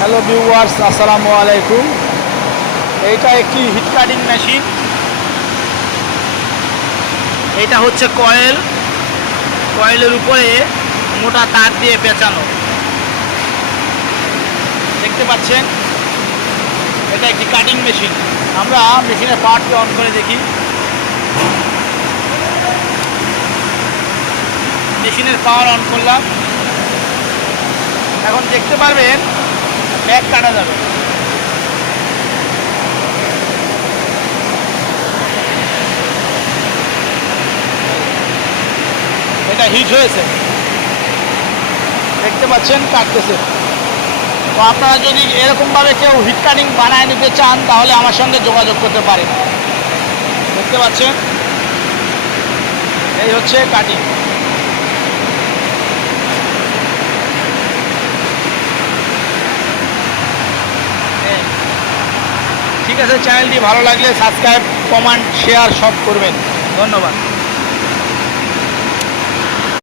Hello viewers আসসালামু আলাইকুম এইটা একটি হিট কাটিং মেশিন এটা হচ্ছে কয়েল কয়েলের উপরে মোটা তার দিয়ে পেঁচানো। দেখতে পাচ্ছেন? এটা একটি কাটিং মেশিন আমরা মেশিনের পার্টটি অন করে দেখি। মেশিনের পাওয়ার অন করলাম। এখন দেখতে পারবেন ব্যাগ কাটা যাবে। এটা হিট হয়েছে। দেখতে পাচ্ছেন, কাটতেছে। তো আপনারা যদি এরকমভাবে কেউ হিট কাটিং বানায় নিতে চান, তাহলে আমার সঙ্গে যোগাযোগ করতে পারেন। দেখতে পাচ্ছেন? এই হচ্ছে কাটিং এই। আছে চ্যানেলটি ভালো লাগলে সাবস্ক্রাইব কমেন্ট শেয়ার সব করবেন। ধন্যবাদ।